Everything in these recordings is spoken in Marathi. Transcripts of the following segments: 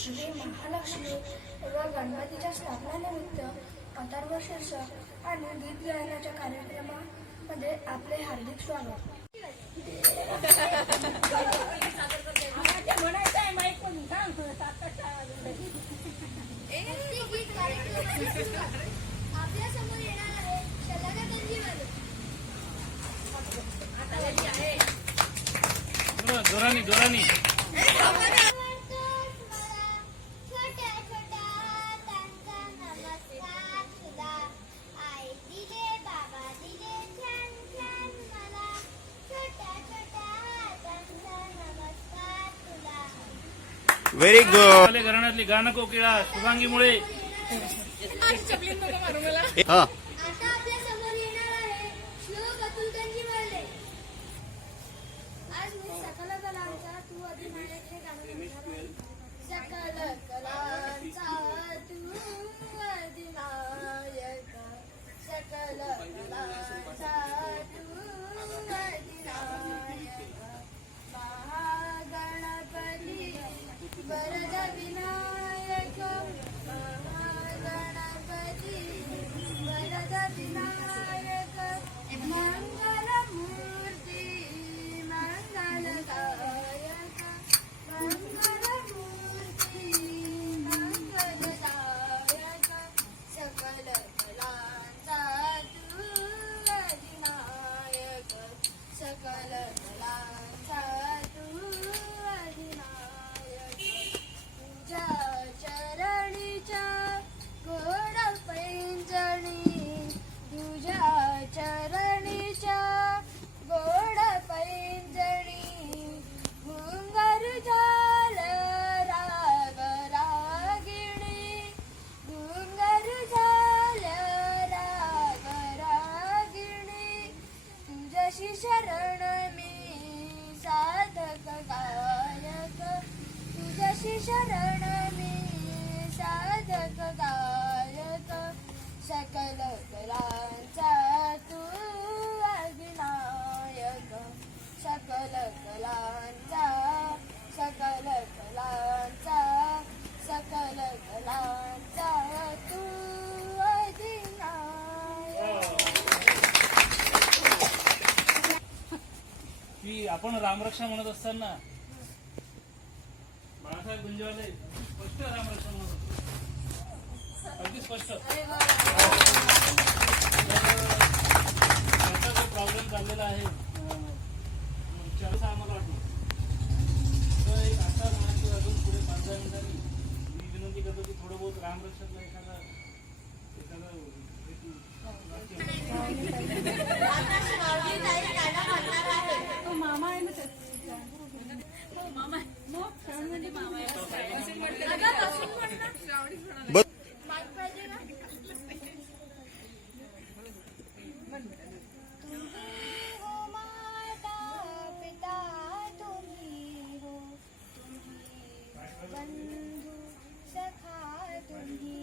श्री महालक्ष्मी व गणपतीच्या स्थापनेनिमित्त अथर्व शीर्षक आणि गीत गायनाच्या कार्यक्रमामध्ये आपले हार्दिक स्वागत. आपल्या समोर येणार आहे शलाका तंजीवाले. जोरानी जोरानी छोट्या छोट्या हातांचा नमस्कार तुला. आई दिले बाबा दिले छान छान मला. छोट्या छोट्या हातांचा नमस्कार तुला. Very good. घराण्यातली गाणं कोकिळा शुभांगी मुळे. हा आता आपल्या समोर येणार आहे श्लोक अतुल तंजीवाले. आज मी सकल कलांचा तू अधिनायक हे गाणं म्हणणार आहे. सकल कलांचा तू अधिनायक. सकल कलांचा तू अधिनायक. महागणपती वरद विनायक. महागणपती वरद विनायक. मंगलमूर्ती मंगलदायक. मंगलमूर्ती मंगलदायक. सकल कलांचा तू अधिनायक. सकल कलांचा तू अधिनायक. तुझ्या चरणीच्या गोड पैंजणी. तुझ्या चरणीच्या गोड पैंजणी. घुंगर झाल राग रागिणी. घुंगर झाल राग रागिणी. तुझ्याशी शरण मी साधक गायक. तुझ्याशी शरण मी साधक गायक. सकल कलांचा तू अधिनायक. सकल कलांचा सकल कलांचा सकल कलांचा तू अधिनायक. की आपण रामरक्षा म्हणत असताना बाळासाहेब गुंजवाले स्पष्ट रामरक्षा म्हणत होते. अगदी स्पष्ट. त्याचा जो प्रॉब्लेम चाललेला आहे असं आम्हाला वाटलं तर एक असा म्हणायचं अजून पुढे 5-10 मिनिटांनी मी विनंती करतो की थोडं बहुत रामरक्षातला एखादा बंधु सखा तुम्ही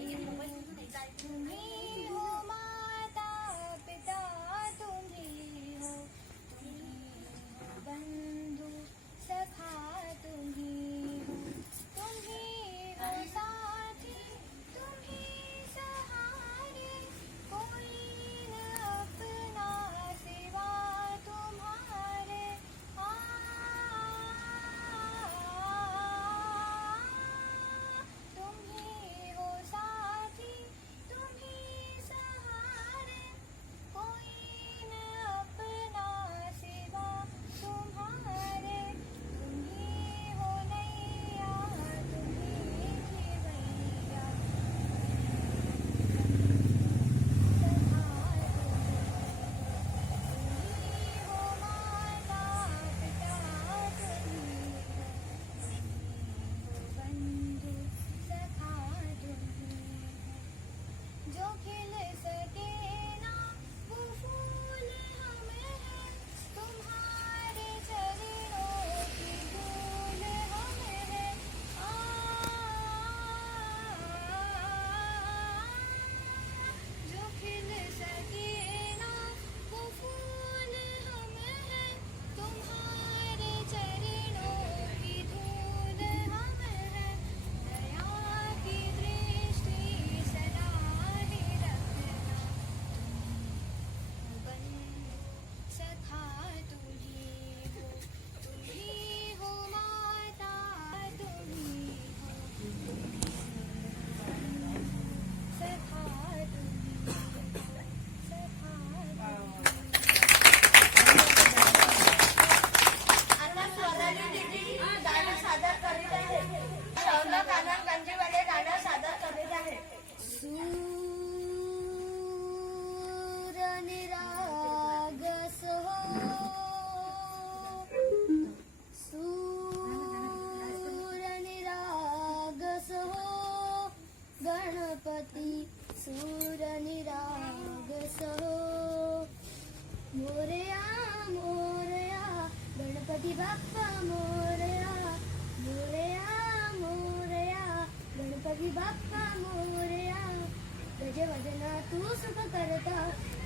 सुख करता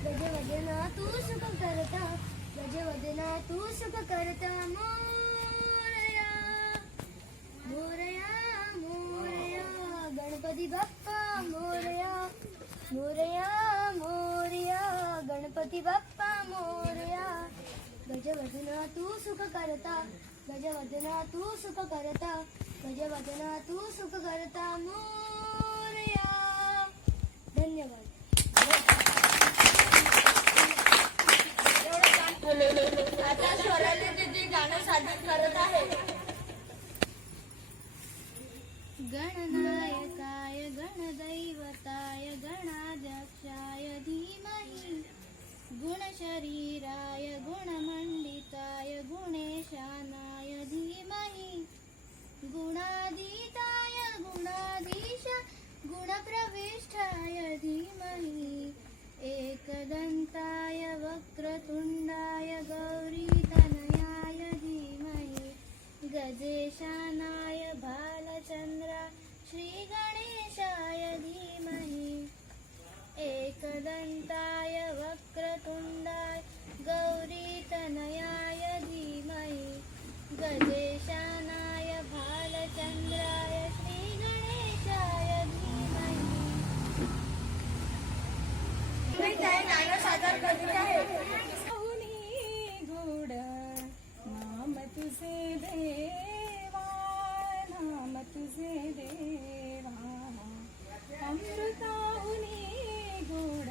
गजवदना तू सुख करता गजवदना तू सुख करता मोरया मोरया मोरया गणपती बाप्पा मोरया मोरया मोरया गणपती बाप्पा मोरया गजवदना तू सुख करता गजवदना तू सुख करता गजवदना तू सुख करता मोरया. धन्यवाद. आता स्वराली दिदी गाणं सादर करत आहे. गणनायकाय गणदैवताय गणाध्यक्षाय धीमहि गुणशरीराय गुणमण्डिताय गुणेशानाय धीमहि गुणाधीताय गुणाधीश गुणप्रविष्टाय धीमहि एकदन्ताय वक्रतुण्डाय गौरीतनयाय धीमहि गजेशानाय भालचन्द्रा श्रीगणेशाय धीमहि एकदन्ताय वक्रतुण्डाय गौरीतनयाय धीमहि गजेशानाय भालचन्द्राय श्रीगणेशाय धीमहि. मी ते गाणं सादर करीत आहे. गोड नाम तुझे देवा नाम तुझे देवा अमृताहुनी गोड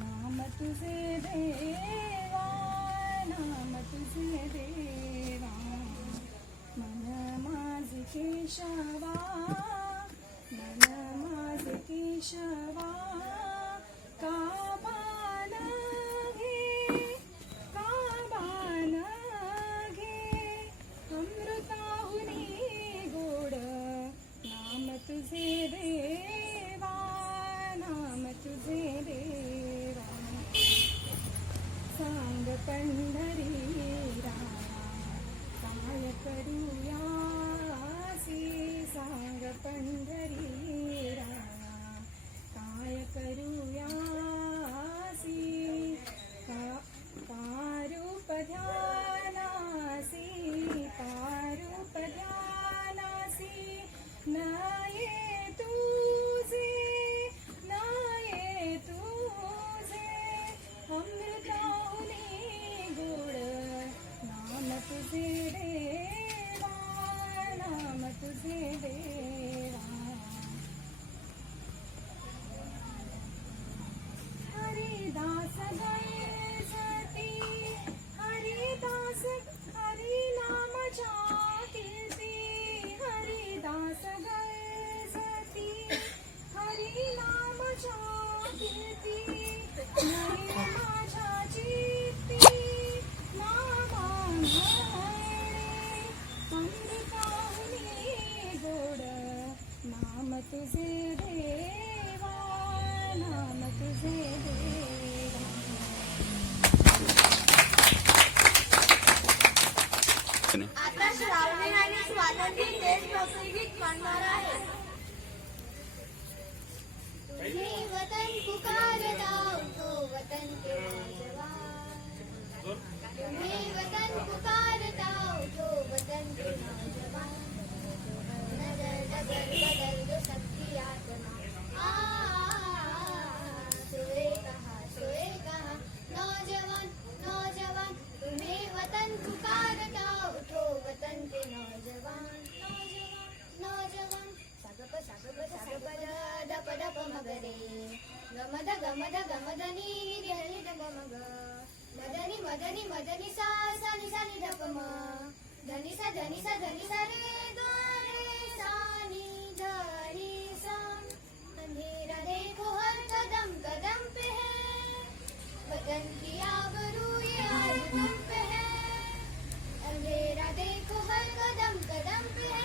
नाम तुझे देवा नाम तुझे देवा मन माझे केशवा मन माझे केशवा काबान घे काबान घे अमृताहुनी गोड नाम तुझे देवा नाम तुझे देवा सांग पंढरी राया काय करूया सांग पंढरी राया काय करूया पारूप ध्यानासी पारूप ध्यानासी नाये तुझे अमृताहुनी गोड नाम तुझे देवा नाम तुझे देवा हरिदास गए सती हरिदास हरि नाम कीर्ती हरिदास गए सती हरि नाम कीर्ती नाही माझ्या चित्ती नामाने अमृताहुनी गोड नाम तुझे देवा नाम तुझे देवा. आता श्रावणी आणि स्वानंदी देशभक्ती गीत म्हणणार आहे. तुम्ही वतन पुकारता उठो वतन के नौजवान तुम्ही वतन पुकारता उठो वतन के नौजवान नजर नजर बदल दो सबकी आत्मा सोए कहा नौजवान नौजवान तुम्हें वतन पुकारता उठो वतन के नौजवान नौजवान नौजवान सागप सागप सागप दप दप मगरे गमद गमद गमदनी निधनी दप मग मदनी मदनी मदनी सा सा नि दप म धनी सा धनी सा रे ग रे सा नि धनी सा अंधेरा देखो हर कदम कदम पे है वतन की आबरू ये आज तुम पे है अंधेरा देखो हर कदम कदम पे है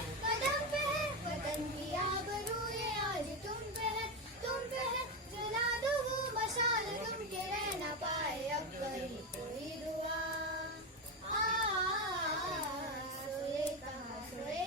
वतन की आबरू ये आज तुम पे है जला दो वो मशाल तुम के रह ना पाए अब करी कोई दुआ सोए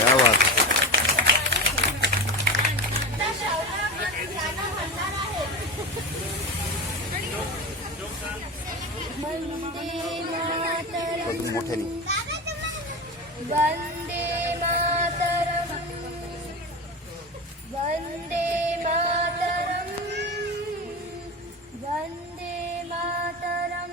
क्या बात है. अजून मोठ्याने. वंदे मातरम वंदे मातरम वंदे मातरम.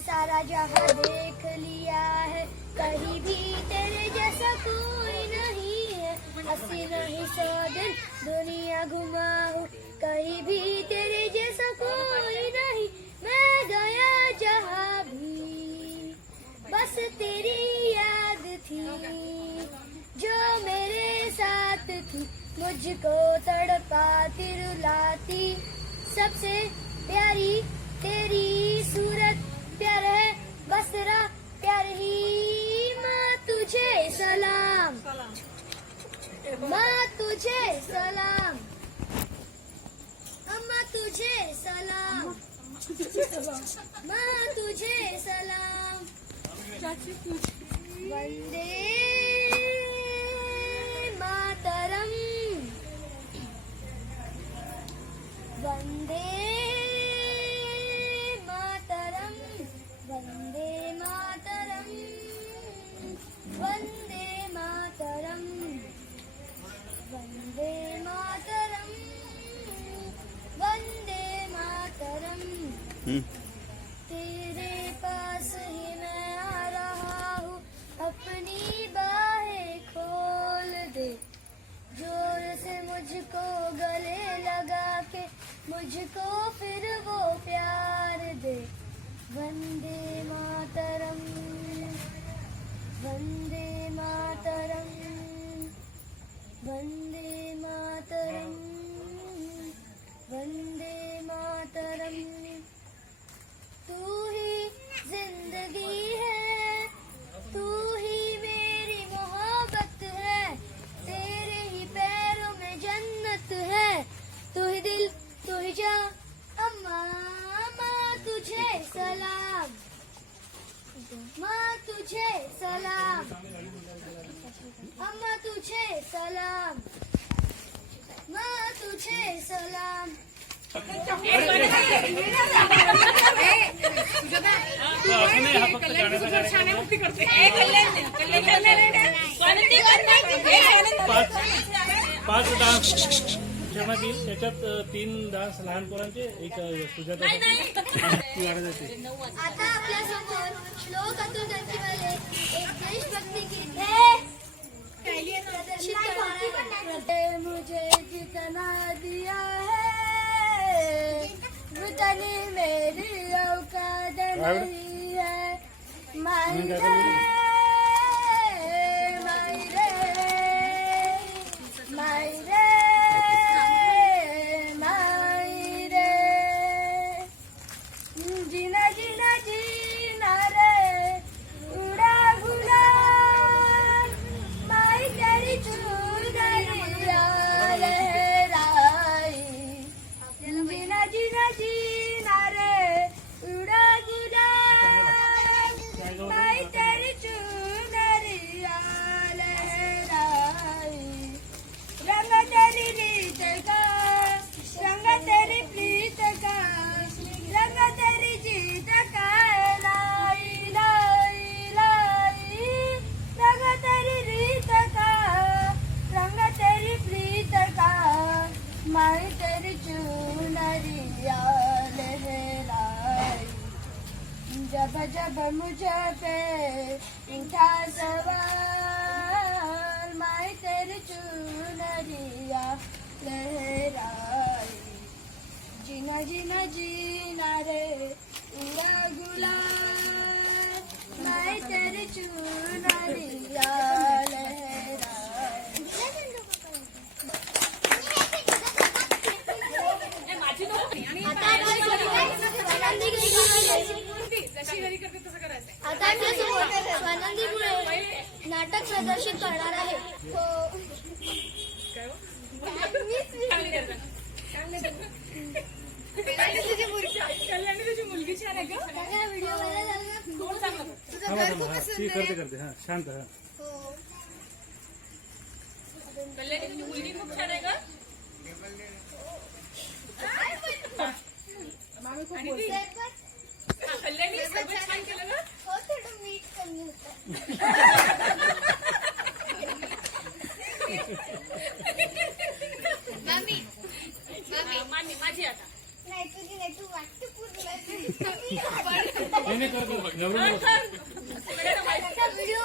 सारा जहां देख लिया है, कहीं भी तेरे जैसा कोई नहीं है. अस्सी नहीं 100 दिन दुनिया घुमा हूँ, कहीं भी तेरे जैसा कोई नहीं. मैं गया जहाँ भी बस तेरी याद थी, जो मेरे साथ थी मुझको तड़पाती रुलाती. सबसे प्यारी तेरी सूरत, प्यार है बस तेरा प्यार ही. माँ तुझे सलाम, माँ तुझे सलाम, अम्मा तुझे सलाम, माँ तुझे सलाम. वंदे मातरम वंदे मातरम वंदे मातरम वंदे मातरम वंदे मातरम वंदे मातरम. तेरे पास ही मैं आ रहा हूँ, अपनी बाहें खोल दे. जोर से मुझको गले लगा के मुझको फिर वो प्यार दे. वंदे मातरम वंदे मातरम वंदे मातरम वंदे मातरम. तू ही जिंदगी है, तू ही मेरी मोहब्बत है, तेरे ही पैरों में जन्नत है. तू ही दिल तू ही जान. अम्मा माँ तुझे सलाम, माँ तुझे सलाम, अम्मा तुझे सलाम, माँ तुझे सलाम. असं नाही, हा फक्त गाण्याचा पाच डान्स ठेवण्यात येईल. त्याच्यात 3 डान्स लहान पोरांचे, एक सुजातासाठी ती वाढत जाते. आता आपल्या समोर श्लोक अतुलजीवाले एक देशभक्ती गीत है प्रदर्शित करना. मुझे जितना दिया है उतनी मेरी औकात नहीं है. मायरे मायरे मायरे मायरे. जीना जीना जीना रे उड़ा गुलाम, माई तेरी चुनरिया लहराई. जीना जीना जीना रे उड़ा गुलाम, माई तेरी जब मुझ पे उठा सवाल मैं तेरी चुनरिया लहराई जीना जीना जीना रे उड़ा गुलाल मैं तेरी चुनरिया लहराई आता स्वानंदीमुळे नाटक प्रदर्शित करणार आहे कल्याणी तुझी मुलगी छान आहे का? ती करते हा शांत हा कल्याणी तुझी मुलगी खूप छान आहे का? आणि ती कल्याणी सगळं छान केलं का? हो थोडं मीठ कमी होतं मामी मामी माझी आता नाही तुझी नाही तू वाटते पूर्ण नाही कर एवढं व्हिडिओ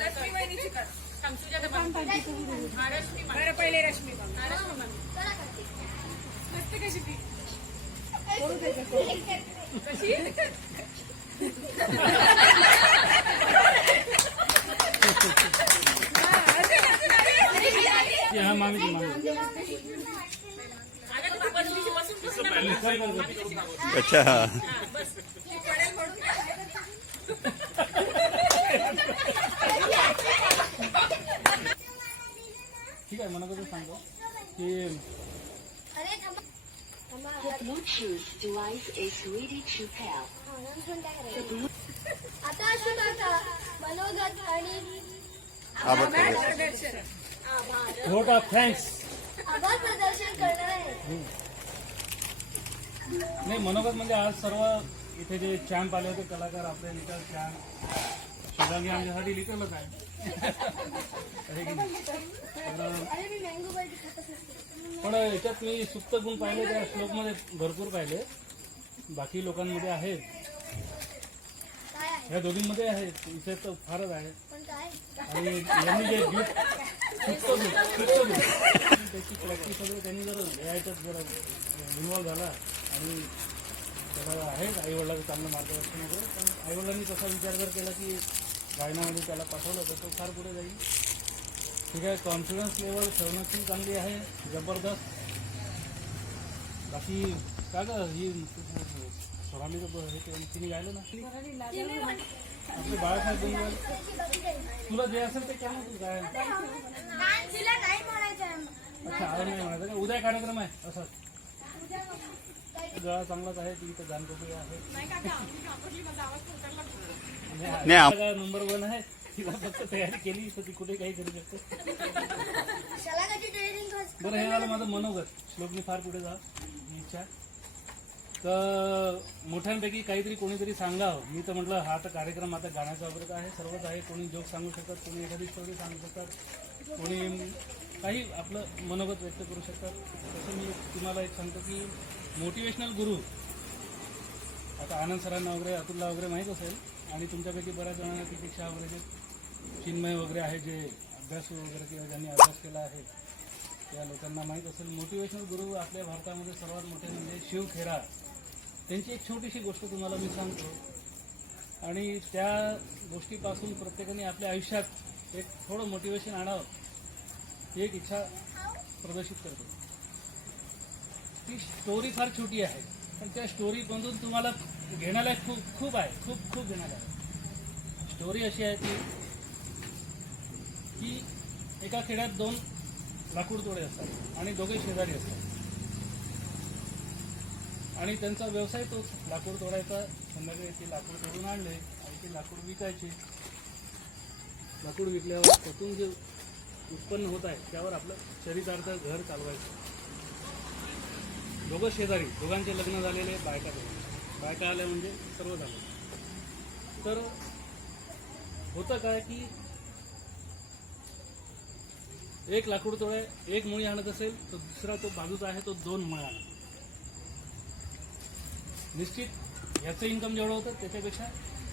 रश्मी वहिनीची कर थांब सुजाता हा रश्मी बरं पहिले रश्मी मस्त कशी ती कशी हा मामी अच्छा ठीक आहे मला कसं सांगतो की अरे थांबा Bluetooth device is ready to pair. आता अशोक काका मनोगत आणि आभार व्होट ऑफ थँक्स आभार प्रदर्शन करणार आहे नाही मनोगत म्हणजे आज सर्व इथे जे चॅम्प आले होते कलाकार आपले लिटर चॅम्प शिवांगी आमच्यासाठी लिटरच आहे आहे की नाही? अरे मी मँगो बाईट खात असते पण याच्यात मी सुप्त गुण पाहिले त्या श्लोकमध्ये भरपूर पाहिले बाकी लोकांमध्ये आहेत काय आहे ह्या दोघींमध्ये आहेत इथे तर फारच आहे पण काय आणि यांनी जे गीत सुप्त गुण त्याची प्रॅक्टिस वगैरे त्यांनी जर या याच्यात जर इन्व्हॉल्व झाला आणि त्याला आहेच आईवडिलाचं चांगलं मार्गदर्शन वगैरे पण आईवडिलांनी तसा विचार जर केला की गायनामध्ये त्याला पाठवलं तर तो फार पुढे जाईल ठीक आहे कॉन्फिडन्स लेवल ठेवण्याची चांगली आहे जबरदस्त बाकी काय का ही स्वरामीचं हे तिने गायलं ना आपले बाळासाहेब गुंजल तुला जे असेल ते काय तू काय तिला नाही म्हणायचं अच्छा आज नाही म्हणायचं का उद्या कार्यक्रम आहे असं गळा चांगलाच आहे ती इथं जानकोपी आहे नंबर 1 आहे तिला फक्त तयारी केली तर ती कुठे काही करू शकते शलाकाची ट्रेनिंग बरं हे झालं माझं मनोगत श्लोकनी फार पुढे जा ही इच्छा तर मोठ्यांपैकी काहीतरी कोणीतरी सांगावं मी तर म्हटलं हा तर कार्यक्रम आता गाण्याचा वगैरे आहे सर्वच आहे कोणी जोक सांगू शकतात कोणी एखादी स्टोरी सांगू शकतात कोणी काही आपलं मनोगत व्यक्त करू शकतात तसं मी तुम्हाला एक सांगतो की मोटिवेशनल गुरु आता आनंद सरांना वगैरे अतुलला वगैरे माहीत असेल आणि तुमच्यापैकी बऱ्याच जणांना तिपेक्षा वगैरे जे चिन्मय वगैरे आहे जे अभ्यासू वगैरे किंवा ज्यांनी अभ्यास केला आहे त्या लोकांना माहीत असेल मोटिवेशनल गुरु आपल्या भारतामध्ये सर्वात मोठे म्हणजे शिव खेरा त्यांची एक छोटीशी गोष्ट तुम्हाला मी सांगतो आणि त्या गोष्टीपासून प्रत्येकाने आपल्या आयुष्यात एक थोडं मोटिवेशन आणावं ही एक इच्छा प्रदर्शित करतो ती स्टोरी फार छोटी आहे पण त्या स्टोरीमधून तुम्हाला घेण्याला खूप आहे खूप घेण्याला आहे स्टोरी अशी आहे की एका खेड्यात 2 लाकूड तोडे असतात आणि दोघे शेजारी असतात आणि त्यांचा व्यवसाय तोच लाकूड तोडायचा संध्याकाळी ते लाकूड तोडून आणले आणि ते लाकूड विकायचे लाकूड विकल्यावर त्यातून जे उत्पन्न होत आहे त्यावर आपलं चरितार्थ घर चालवायचं दोघं शेजारी दोघांचे लग्न झालेले बायका आल्या म्हणजे सर्व झालं तर होतं काय की एक लाकूड तोडे एक मुळी आणत असेल तर दुसरा तो बाजूचा आहे तो 2 मुळे आणत निश्चित याचं इन्कम जेवढं होतं त्याच्यापेक्षा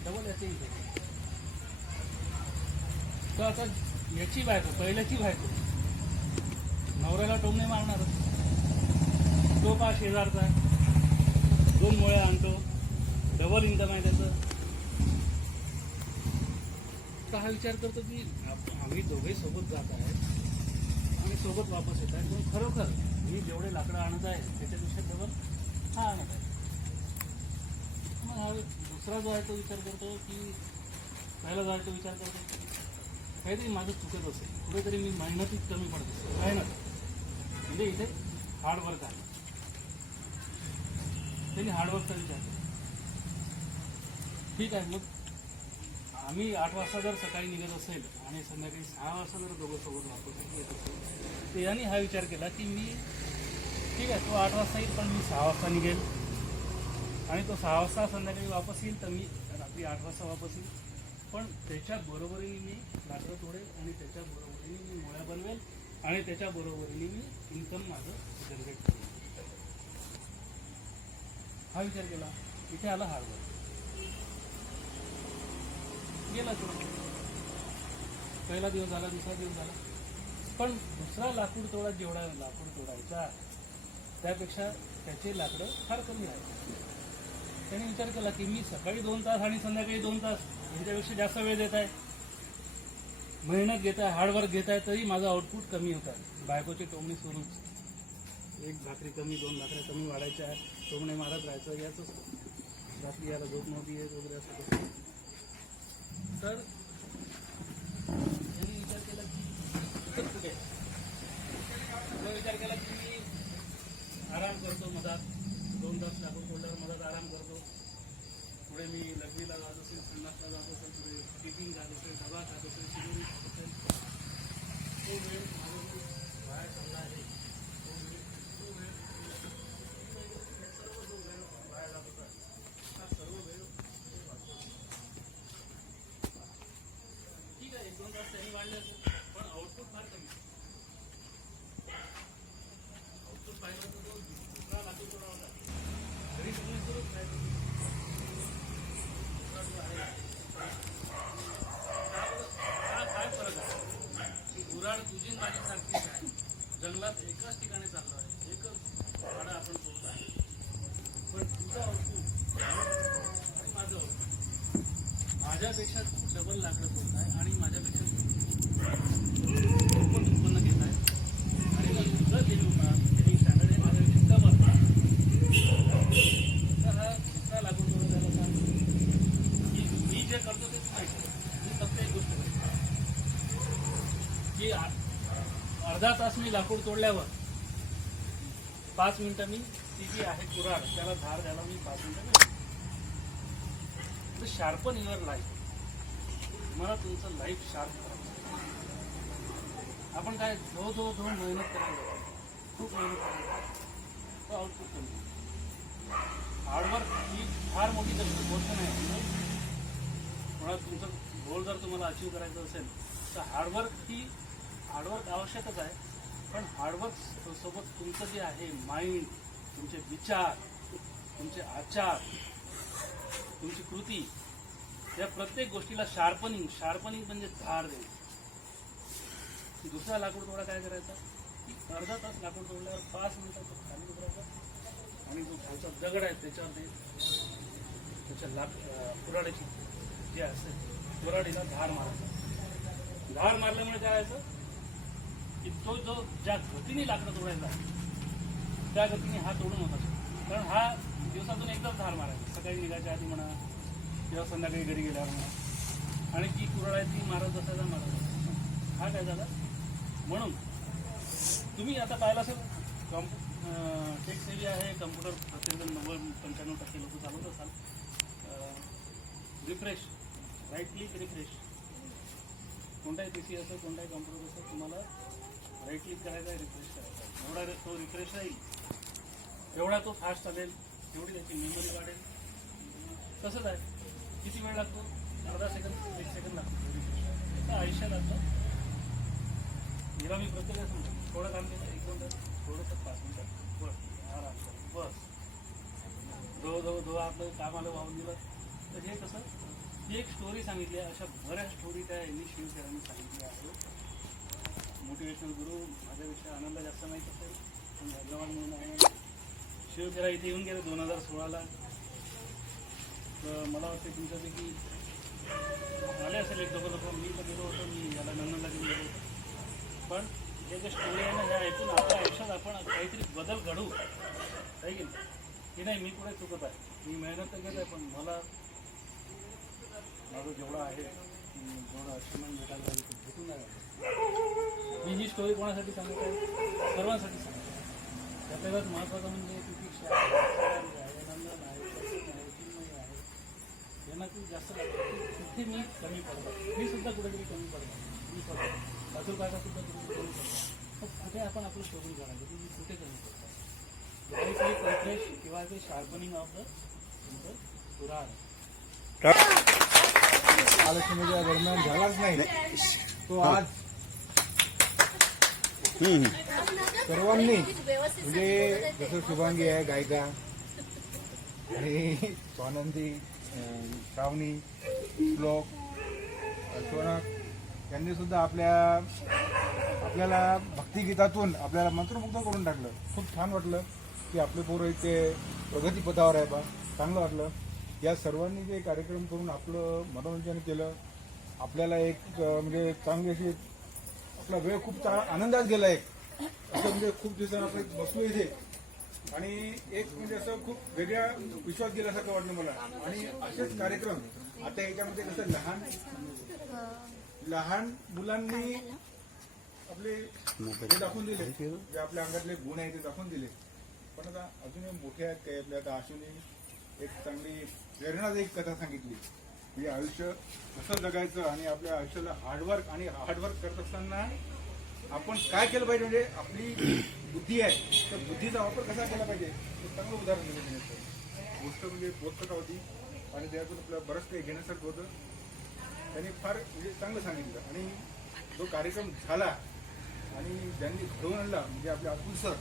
डबल याचं इन्कम. तर आता याची बायको, पहिल्याची बायको नवऱ्याला टोमणे मारणारच. तो पा शेजारचा 2 मुळे आणतो, डबल इन्कम आहे त्याचं. तर हा विचार करतो की आम्ही दोघे सोबत जात आहेत आणि सोबत वापस येत आहे, पण खरोखर मी जेवढे लाकडं आणत आहे त्याच्यापेक्षा डबल हा आणत आहे. मग हा दुसरा जो आहे तो विचार करतो की पहिला जो आहे तो विचार करतो की काहीतरी माझं चुकत असेल, कुठेतरी मी मेहनतीत कमी पडत असेल. मेहनत म्हणजे इथे हार्डवर्क आहे. त्यांनी हार्डवर्कचा विचार केला. ठीक आहे, मग आम्ही 8 वाजता जर सकाळी निघत असेल आणि संध्याकाळी 6 वाजता जर दोघं सोबत वापस येत असेल, तर यांनी हा विचार केला की मी ठीक आहे तो 8 वाजता येईल पण मी 6 वाजता निघेल आणि तो 6 वाजता संध्याकाळी वापस येईल, तर मी रात्री 8 वाजता वापस येईल. पण त्याच्या बरोबरीने मी लाकडं तोडेल आणि त्याच्या बरोबरीने मी मोळ्या बनवेल आणि त्याच्या बरोबरीने मी इन्कम माझं जनरेट करेल. हा विचार केला. इथे आला हार्डवर्क गेला तो. पहिला दिवस झाला, दुसरा दिवस झाला, पण दुसरा लाकूड तोडा जेवढा लाकूड तोडायचा त्यापेक्षा त्याचे लाकडं फार कमी आहे. त्याने विचार केला की मी सकाळी 2 तास आणि संध्याकाळी 2 तास यांच्यापेक्षा जास्त वेळ देत आहे, मेहनत घेत आहे, हार्डवर्क घेत आहे, तरी माझं आउटपुट कमी होत आहे. बायकोची टोमणी सुरूच, 1 भाकरी कमी, 2 भाकऱ्या कमी वाढायच्या आहे, टोमणे मारत राहायचं. याच रात्री याला झोप नव्हती येत वगैरे असं कसं. तर यांनी विचार केला की इथंच कुठे विचार केला की मी आराम करतो मधात, 2 तास लाकूड तोडल्यावर मधात आराम करतो. पुढे मी लग्नीला जात असेल, संडासला जात असेल, पुढे टिफिन खात असेल, डबा खात असेल, शिजवून खात असेल. तो वेळ माझा जो बाहेर चालला आहे तो वेळ सर्व जो वेळ बाहेर जात होता हा सर्व वेळ ठीक आहे. 1-2 तास त्यांनी वाढले असेल पण आउटपुट फार कमी. आउटपुट पाहिलं तर तो दुसरा लाकूड तोडा होता, घरी तुम्ही सुरूच राहायचं. काय फरक आहे? गुराड तुझी माझी सारखीच आहे. जंगलात एकाच ठिकाणी चाललो आहे, एकच झाडं आपण तोडत आहे, पण तुझं आउटपुट आणि माझं आउटपुट माझ्यापेक्षा डबल लाकडं तोडत आहे आणि माझ्यापेक्षा उत्पन्न घेत आहे आणि मग तुझं जे स्टँडर्ड आहे माझ्यापेक्षा डबल. तर हा दुसरा लाकूड तोडून द्यायला सांग की मी जे करतो ते माहिती मी फक्त एक गोष्ट करतो की अर्धा तास मी लाकूड तोडल्यावर 5 मिनिटं मी ती जी आहे कुऱ्हाड त्याला धार द्यायला मी 5 मिनिटं शार्पन युअर लाईफ. मला तुमचं लाईफ शार्प करायचं. आपण काय धो मेहनत करायला, खूप मेहनत करायला, तो आउटपुट कमी. हार्डवर्क ही फार मोठी गोष्ट नाही. मुळात तुमचं गोल जर तुम्हाला अचीव करायचं असेल तर हार्डवर्क आवश्यकच आहे, पण हार्डवर्क सोबत तुमचं जे आहे माइंड, तुमचे विचार, तुमचे आचार, तुमची कृती, या प्रत्येक गोष्टीला शार्पनिंग म्हणजे धार देणे. दुसरा लाकूड तोडा काय करायचा की अर्धा तास लाकूड तोडल्यावर 5 मिनिटात खाली उतरायचा आणि जो खालचा दगड आहे त्याच्यावर त्याच्या कुऱ्हाडीची जी असते कुऱ्हाडीला धार मारायचा. धार मारल्यामुळे काय व्हायचं की तो जो ज्या गतीने लाकडं तोडायचा त्या गतीने हा तोडून होता. कारण हा दिवसातून एकदाच धार मारायचा, सकाळी निघायच्या आधी म्हणा किंवा संध्याकाळी घरी गेल्यावर म्हणा, आणि ती कुऱ्हाड आहे ती मारत बसायचा मारत. हा काय झाला. म्हणून तुम्ही आता पाहिलं असेल टेक सेवी आहे, कम्प्युटर प्रत्येकजण 90-95% लोक चालवत असाल. रिफ्रेश, राईट क्लिक रिफ्रेश, कोणताही पी सी असो कोणताही कम्प्युटर असो तुम्हाला राईट क्लिक करायचा आहे, रिफ्रेश करायचा आहे. एवढा तो रिफ्रेश राहील एवढा तो फास्ट चालेल, एवढी त्याची मेमरी वाढेल. तसंच आहे. किती वेळ लागतो? अर्धा सेकंद 1 सेकंद लागतो रिफ्रेश. त्याचं आयुष्य लागतं. हिरा मी प्रत्येकाला सांगतो थोडं काम केलं 1-2 तास, थोडंसं 5 मिनिटात बस, आराम कर, बस, धो किंवा आपलं कामाला वाहून दिलं. तर हे कसं ही एक स्टोरी सांगितली आहे. अशा बऱ्याच स्टोरी त्या यांनी शिवसरांनी सांगितल्या आहेत. मोटिवेशनल गुरु माझ्यापेक्षा आनंद जास्त माहीत असेल पण भाग्यवान म्हणून आहे. शिवखेरा इथे येऊन गेले 2016ला. तर मला वाटते तुमच्यापैकी आले असेल एक दोघं लोक. मी तर गेलो होतो, मी याला नंदनला घेऊन गेलो होतो. पण हे जे स्टोरी आहे ना हे ऐकून आपल्या आयुष्यात आपण काहीतरी बदल घडू आहे की नाही. मी पुढे चुकत आहे, मी मेहनत तर घेत आहे पण मला माझं जेवढं आहे जेवढं अचीवमेंट भेटायला पाहिजे ते भेटून नाही. मी ही स्टोरी कोणासाठी सांगत आहे? सर्वांसाठी सांगत आहे. त्यातल्याच महत्त्वाचं म्हणजे तिथे आहे, नंदन आहे, शक्ती आहे, चिन्मयी आहे. यांना खूप जास्त लागतं. तिथे मी कमी पडतो. मी सुद्धा कुठेतरी कमी पडतो. मी पडतो अतुल काका सुद्धा कुठेतरी कमी पडतो. मग कुठे आपण आपलं शोधून काढायचं की मी कुठे कमी पडतो. रिफ्रेश किंवा ते शार्पनिंग ऑफ द तुमचं पुराण. आलोचनेच्या दरम्यान झालाच नाही तो आज सर्वांनी म्हणजे जसं शुभांगी आहे गायिका आणि स्वानंदी, श्रावणी, श्लोक, सोनक यांनी सुद्धा आपल्याला भक्तिगीतातून आपल्याला मंत्रमुग्ध करून टाकलं. खूप छान वाटलं की आपले पोरं इथे प्रगतीपथावर आहे बा. चांगलं वाटलं. या सर्वांनी जे कार्यक्रम करून आपलं मनोरंजन केलं. आपल्याला एक म्हणजे चांगली अशी आपला वेळ खूप आनंदात गेला. एक असं म्हणजे खूप दिवसांनी आपण बसलो इथे आणि एक म्हणजे असं खूप वेगळ्या विश्वास गेल्यासारखं वाटलं मला. आणि असेच कार्यक्रम आता याच्यामध्ये कसं लहान मुलांनी आपले हे दाखवून दिले, जे आपल्या अंगातले गुण आहे ते दाखवून दिले. पण आता अजूनही मोठे आहेत काही आपल्या. आता आशूने एक चांगली प्रेरणादायी कथा सांगितली. म्हणजे आयुष्य कसं जगायचं आणि आपल्या आयुष्याला हार्डवर्क करत असताना आपण काय केलं पाहिजे. म्हणजे आपली बुद्धी आहे तर बुद्धीचा वापर कसा केला पाहिजे हे चांगलं उदाहरण दिलं देण्याचं. गोष्ट म्हणजे बोधकथा होती आणि त्यातून आपल्याला बरंच काही घेण्यासारखं होतं. त्यांनी फार म्हणजे चांगलं सांगितलं. आणि जो कार्यक्रम झाला आणि ज्यांनी घडवून आणला म्हणजे आपले अतुल सर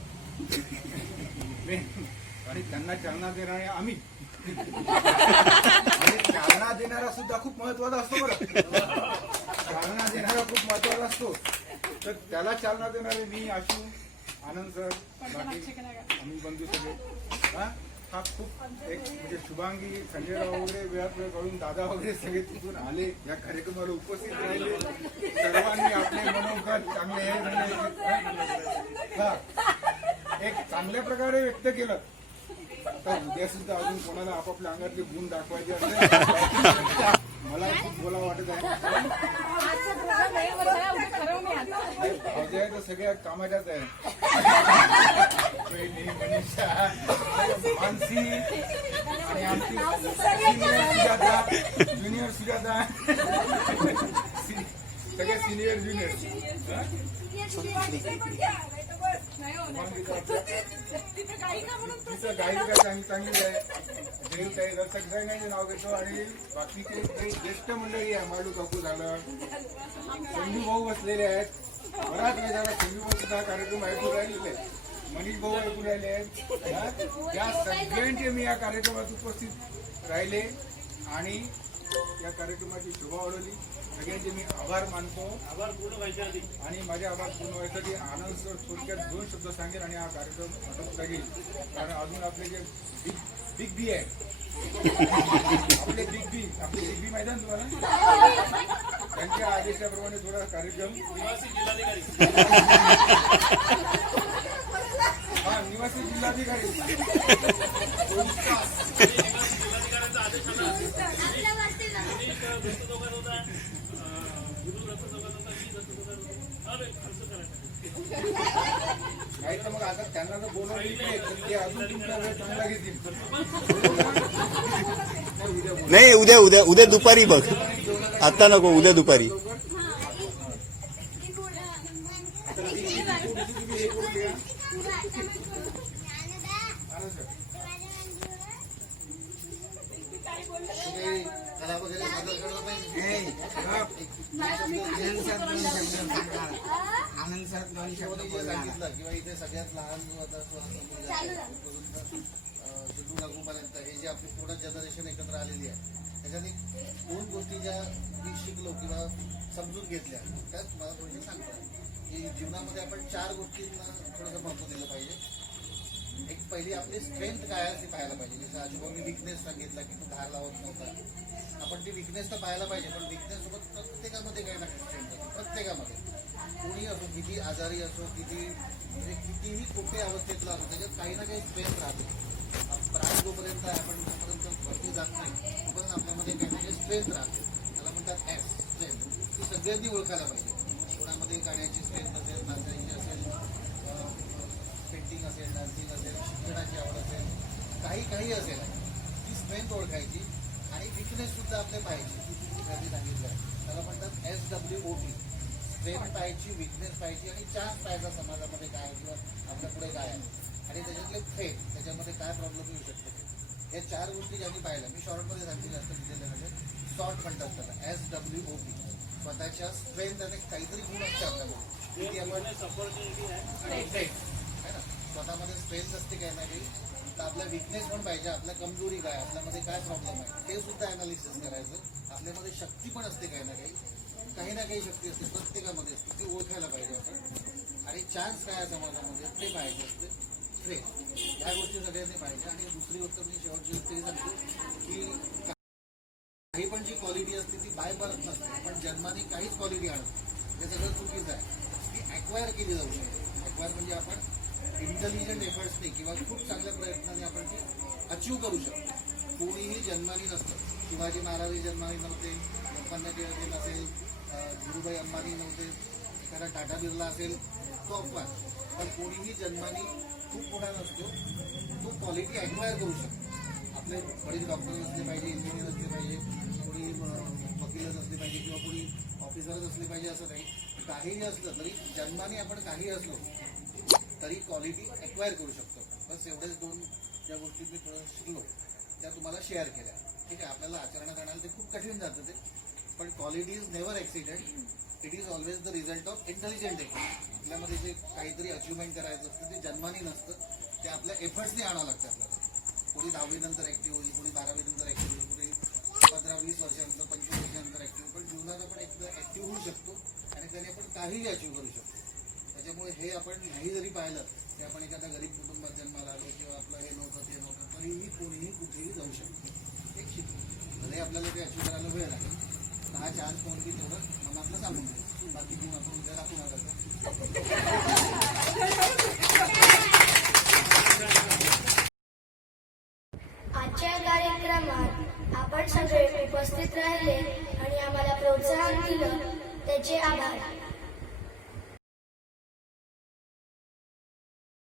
आणि त्यांना चालना देणारे आम्ही आणि चालना देणारा सुद्धा खूप महत्वाचा असतो. बरं, चालना देणारा खूप महत्वाचा असतो. तर त्याला चालना देणारे मी, आशू, आनंद सर, बाकी आम्ही बंधू सगळे हा खूप एक म्हणजे शुभांगी, संजयराव वगैरे वेळात वेळ काढून दादा वगैरे सगळे तिथून आले या कार्यक्रमाला उपस्थित राहिले. सर्वांनी आपले मनोगत चांगले एक चांगल्या प्रकारे व्यक्त केलं. आता उद्या सुद्धा अजून कोणाला आपापल्या अंगातले गुण दाखवायचे असेल मला खूप बोला वाटत आहे. तर सगळ्या कामाच्याच आहे. मनीषा, मानसी आणि आमची सुजाता, ज्युनियर सुजाता, सगळे सिनियर ज्युनियर. गायिका चांगली आहे. जयताई सगळ्यांचे नाव घेतो. आणि बाकीचे काही ज्येष्ठ मंडळी आहे. मालू काकू झालं, संजू भाऊ बसलेले आहेत. बराच वेळ झाला संजू भाऊ सुद्धा कार्यक्रम ऐकून राहिलेले. मनीष भाऊ ऐकून राहिले आहेत. या सगळ्यांचे मी या कार्यक्रमात उपस्थित राहिले आणि या कार्यक्रमाची शोभा वाढवली. सगळ्यांचे मी आभार मानतो. आभार पूर्ण व्हायच्या आधी आणि माझे आभार पूर्ण व्हायसाठी आनंद सर थोडक्यात 2 शब्द सांगेल आणि हा कार्यक्रम अटक लागेल. कारण अजून आपले जे बिग बी आहे आपले बिग बी माहिती ना तुम्हाला. त्यांच्या आदेशाप्रमाणे थोडा कार्यक्रम निवासी जिल्हाधिकारी निवासी जिल्हाधिकारी जिल्हाधिकाऱ्यांचा आदेश आला. नाही तर मग आता त्यांना जर बोलवले तर ते अजून तुमचा वेळ चांगला घेतील. नाही उद्या दुपारी बघ. आता नको, उद्या दुपारी. आनंद साहेब सांगितलं किंवा इथे सगळ्यात लहान सिद्धू लागूपर्यंत हे जे आपली पूर्ण जनरेशन एकत्र आलेली आहे त्याच्यात एक 2 गोष्टी ज्या मी शिकलो किंवा समजून घेतल्या त्या तुम्हाला थोडीशी सांगतो की जीवनामध्ये आपण 4 गोष्टींना थोडंसं महत्त्व दिलं पाहिजे. एक पहिली आपली स्ट्रेंथ काय आहे ते पाहायला पाहिजे. जसं आजोबांनी विकनेस सांगितला की तो धार लावत नव्हता. आपण ती विकनेस तर पाहायला पाहिजे, पण विकनेस सोबत प्रत्येकामध्ये काही ना काही स्ट्रेंथ असते. प्रत्येकामध्ये कोणी असो, किती आजारी असो, म्हणजे कितीही कुठे अवस्थेतला असो, त्याच्यात काही ना काही स्ट्रेंथ राहते. प्राण जोपर्यंत आपण जोपर्यंत वरती जात नाही तोपर्यंत आपल्यामध्ये काही ना काही स्ट्रेंथ राहते. त्याला म्हणतात एस स्ट्रेंथ. ती सगळ्यांनी ओळखायला पाहिजे. कोणामध्ये गाण्याची स्ट्रेंथ असेल, नाचायची असेल, पेंटिंग असेल, डान्सिंग असेल, शिक्षणाची आवड असेल, काही असेल, ती स्ट्रेंथ ओळखायची आणि विकनेस सुद्धा आपले पाहायची. त्यांनी सांगितलं त्याला म्हणतात SWOT. स्ट्रेंथ पाहायची, विकनेस पाहायची आणि चान्स पाहायचा समाजामध्ये काय किंवा आपल्या पुढे काय आहे आणि त्याच्यातले थ्रेट, त्याच्यामध्ये काय प्रॉब्लेम येऊ शकतो. या 4 गोष्टी ज्यांनी पाहिल्या, मी शॉर्टमध्ये सांगते, जास्त डिटेलमध्ये शॉर्ट म्हणतात त्याला SWOT. स्वतःच्या स्ट्रेंथ आणि काहीतरी गुण असते आपल्यामध्ये, किती आपण आणि थ्रेट आहे ना. स्वतःमध्ये स्ट्रेंथ असते काय ना काही, तर आपला विकनेस पण पाहिजे, आपल्या कमजोरी काय, आपल्यामध्ये काय प्रॉब्लेम आहे ते सुद्धा अनालिसिस करायचं. आपल्यामध्ये शक्ती पण असते काही ना काही शक्ती असते प्रत्येकामध्ये असते, ती ओळखायला पाहिजे आपण. आणि चान्स काय आहे समाजामध्ये ते पाहायचं असते. स्ट्रेंथ या गोष्टी सगळ्यांनी पाहिजे. आणि दुसरी गोष्ट मी शेवटची गोष्ट ही सांगतो की काही पण जी क्वालिटी असते ती बाय बर्थ नसते. आपण जन्माने काहीच क्वालिटी आणतो, हे सगळं चुकीचं आहे. ती ॲक्वायर केली जाऊ शकते. ॲक्वायर म्हणजे आपण इंटेलिजंट एफर्ट्सने किंवा खूप चांगल्या प्रयत्नाने आपण ती अचीव करू शकतो. कोणीही जन्मानी नसतं. शिवाजी महाराजही जन्मानी नव्हते, लोकमान्य टिळक नसेल, धीरूभाई अंबानी नव्हते, एखादा टाटा बिर्ला असेल, तो अपवाद. पण कोणीही जन्मानी खूप मोठा नसतो, तो क्वालिटी ॲक्वायर करू शकतो. आपले वडील डॉक्टर नसले पाहिजे, इंजिनियर असले पाहिजे, कोणी वकीलच असले पाहिजे किंवा कोणी ऑफिसरच असले पाहिजे असं नाही. काहीही असलं तरी जन्माने आपण काही असलो तरी क्वालिटी ॲक्वायर करू शकतो. बस एवढेच 2 ज्या गोष्टी मी थोडं शिकलो त्या तुम्हाला शेअर केल्या. ठीक आहे, आपल्याला आचरणात आणायला ते खूप कठीण जातं ते, पण quality is never accident, it is always the result of intelligent effort. आपल्यामध्ये जे काहीतरी अचिव्हमेंट करायचं असतं ते जन्मानी नसतं, ते आपल्या एफर्ट्सने आणावं लागतं आपल्याला. कोणी 10वी नंतर ॲक्टिव्ह होईल, कोणी 12वी नंतर ॲक्टिव्ह होईल, कोणी 15-20 वर्षानंतर 25 वर्षानंतर ॲक्टिव्ह. पण जीवनात आपण एकदा ॲक्टिव्ह होऊ शकतो आणि त्याने आपण काहीही अचीव्ह करू शकतो. त्याच्यामुळे हे आपण नाही जरी पाहिलं की आपण एखाद्या गरीब कुटुंबात जन्माला आलो किंवा आपलं हे नव्हतं ते नव्हतं, तरीही कोणीही कुठेही जाऊ शकतो. एक शिकतो भले आपल्याला ते अचीव्ह करायला वेळ लागेल. हा चान्स कोणती तेवढं मनातलं सांगून बाकी आपण उद्या राखून आला